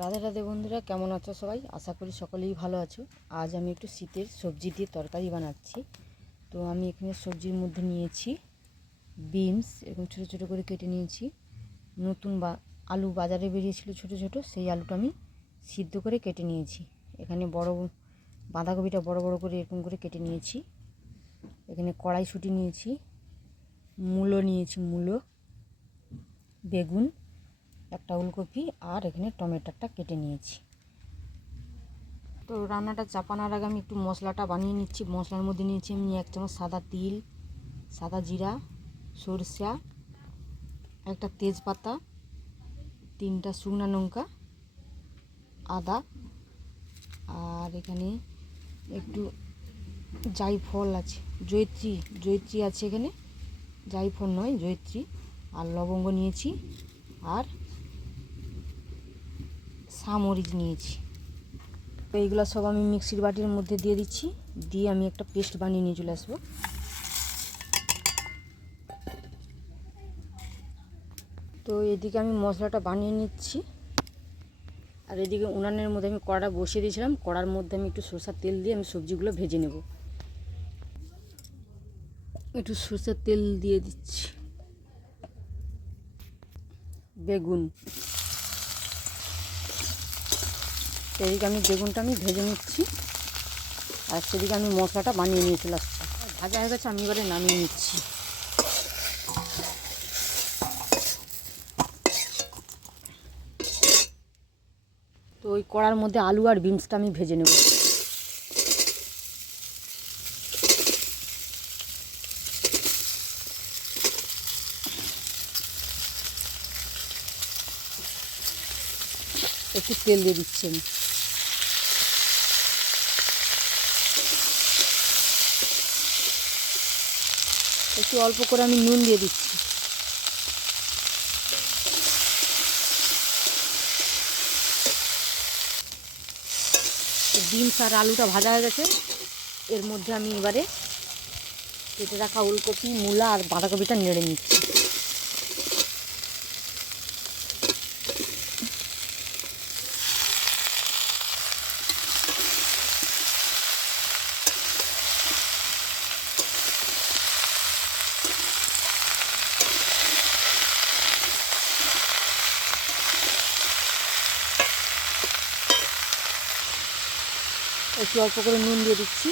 রাধে রাধে বন্ধুরা, কেমন আছো সবাই? আশা করি সকলেই ভালো আছো। আজ আমি একটু শীতের সবজি দিয়ে তরকারি বানাচ্ছি। তো আমি এখানে সবজির মধ্যে নিয়েছি বিনস, এরকম ছোটো ছোটো করে কেটে নিয়েছি। নতুন আলু বাজারে বেরিয়েছিল ছোটো ছোটো, সেই আলুটা আমি সিদ্ধ করে কেটে নিয়েছি। এখানে বড় বাঁধাকপিটা বড় বড় করে এরকম করে কেটে নিয়েছি। এখানে কড়াইশুঁটি নিয়েছি, মূলো নিয়েছি, মূলো, বেগুন, একটা ওলকপি, আর এখানে টমেটোটা কেটে নিয়েছি। তো রান্নাটা চাপানোর আগে আমি একটু মশলাটা বানিয়ে নিচ্ছি। মশলার মধ্যে নিয়েছি আমি 1 চামচ সাদা তিল, সাদা জিরা, সরষা, একটা তেজপাতা, 3টা শুকনো লঙ্কা, আদা, আর এখানে একটু জায়ফল আছে, জয়িত্রী আছে এখানে, জায়ফল নয় জয়িত্রী, আর লবঙ্গ নিয়েছি, আর সামরিচ নিয়েছি। তো এইগুলো সব আমি মিক্সির বাটির মধ্যে দিয়ে দিচ্ছি, দিয়ে আমি একটা পেস্ট বানিয়ে নিয়ে চলে আসবো। তো এদিকে আমি মশলাটা বানিয়ে নিচ্ছি, আর এদিকে উনানের মধ্যে আমি কড়াটা বসিয়ে দিয়েছিলাম। কড়ার মধ্যে আমি একটু সরষের তেল দিয়ে আমি সবজিগুলো ভেজে নেব। একটু সরষের তেল দিয়ে দিচ্ছি। বেগুন, এদিকে আমি বেগুনটা আমি ভেজে নিচ্ছি, আর সেদিকে আমি মশলাটা বানিয়ে নিয়ে চলে আসছি। ভাজা হয়ে গেছে, আমি এবারে নামিয়ে নিচ্ছি। তো ওই কড়ার মধ্যে আলু আর বিনসটা আমি ভেজে নেব। একটু তেল দিয়ে দিচ্ছি আমি। একটু অল্প করে আমি নুন দিয়ে দিচ্ছি। বিনস আর আলুটা ভাজা হয়ে গেছে, এর মধ্যে আমি এবারে কেটে রাখা ওলকপি, মূলা আর বাঁধাকপিটা নেড়ে নিচ্ছি। একটু অল্প করে নুন দিয়ে দিচ্ছি।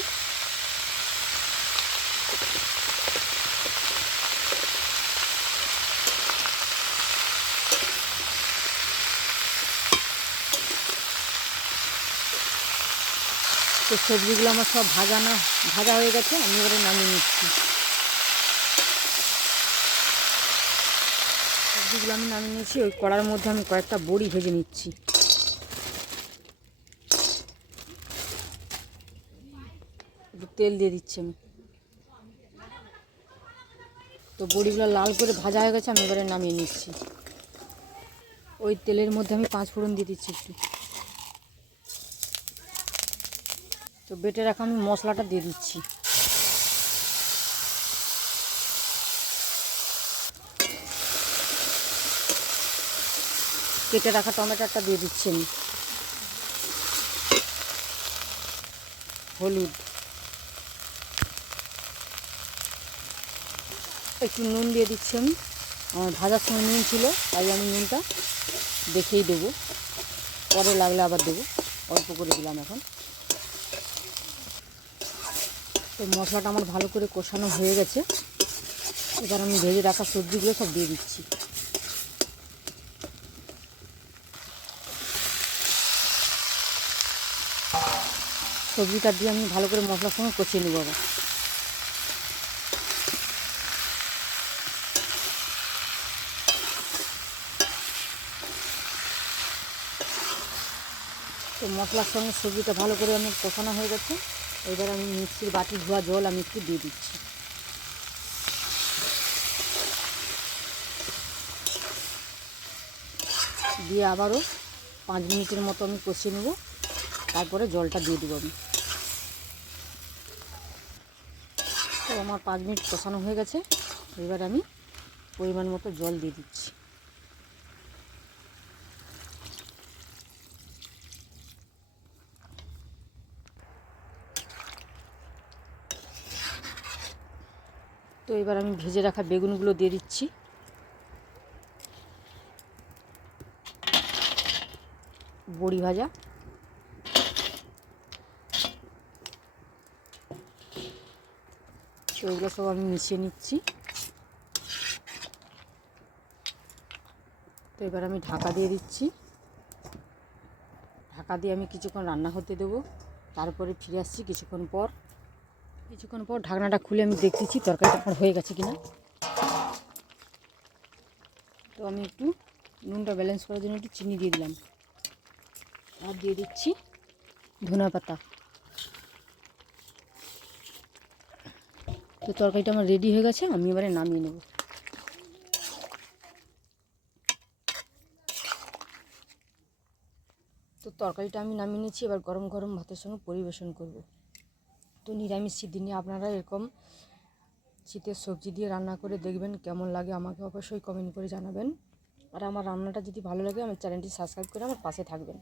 তো সবজিগুলো আমার সব ভাজা হয়ে গেছে, আমি এবারে নামিয়ে নিচ্ছি। সবজিগুলো আমি নামিয়ে নিয়েছি। ওই কড়ার মধ্যে আমি কয়েকটা বড়ি ভেজে নিচ্ছি। একটু তেল দিয়ে দিচ্ছি আমি। তো বড়িগুলো লাল করে ভাজা হয়ে গেছে, আমি এবারে নামিয়ে নিচ্ছি। ওই তেলের মধ্যে আমি 5 ফোড়ন দিয়ে দিচ্ছি একটু। তো বেটে রাখা আমি মশলাটা দিয়ে দিচ্ছি। কেটে রাখা টমেটোটা দিয়ে দিচ্ছি আমি। হলুদ, একটু নুন দিয়ে দিচ্ছি আমি। আমার ভাজার সময় নুন ছিল, তাই আমি নুনটা দেখেই দেবো, পরে লাগলে আবার দেবো। অল্প করে দিলাম এখন। তো মশলাটা আমার ভালো করে কষানো হয়ে গেছে, এবার আমি ভেজে রাখা সবজিগুলো সব দিয়ে দিচ্ছি। সবজিটা দিয়ে আমি ভালো করে মশলার সঙ্গে কষিয়ে নেবো আবার। তো মশলার সঙ্গে সবজিটা ভালো করে আমি কষানো হয়ে গেছে। এবার আমি মিক্সির বাটি ধোয়া জল আমি একটু দিয়ে দিচ্ছি। দিয়ে আবারও 5 মিনিটের মতো আমি কষিয়ে নেব, তারপরে জলটা দিয়ে দেবো আমি। তো আমার 5 মিনিট কষানো হয়ে গেছে, এবার আমি পরিমাণ মতো জল দিয়ে দিচ্ছি। এবার আমি ভেজে রাখা বেগুনগুলো দিয়ে দিচ্ছি। বড়ি ভাজা, ওইগুলো সব আমি মিশিয়ে নিচ্ছি। তো এবার আমি ঢাকা দিয়ে দিচ্ছি। ঢাকা দিয়ে আমি কিছুক্ষণ রান্না হতে দেবো, তারপরে ফিরে আসছি কিছুক্ষণ পর। ঢাকনাটা খুলে আমি দেখতেছি তরকারিটা আমার হয়ে গেছে কিনা। তো আমি একটু নুনটা ব্যালেন্স করার জন্য একটু চিনি দিয়ে দিলাম, আর দিয়ে দিচ্ছি ধনে পাতা। তো তরকারিটা আমার রেডি হয়ে গেছে, আমি এবারে নামিয়ে নেব। তো তরকারিটা আমি নামিয়ে নিয়েছি, এবার গরম গরম ভাতের সঙ্গে পরিবেশন করব। তো নিরামিষ দিনে আপনারা এরকম শীতের সবজি দিয়ে রান্না করে দেখবেন কেমন লাগে, আমাকে অবশ্যই কমেন্ট করে জানাবেন। আর আমার রান্নাটা যদি ভালো লাগে আমার চ্যানেলটি সাবস্ক্রাইব করে আমার পাশে থাকবেন।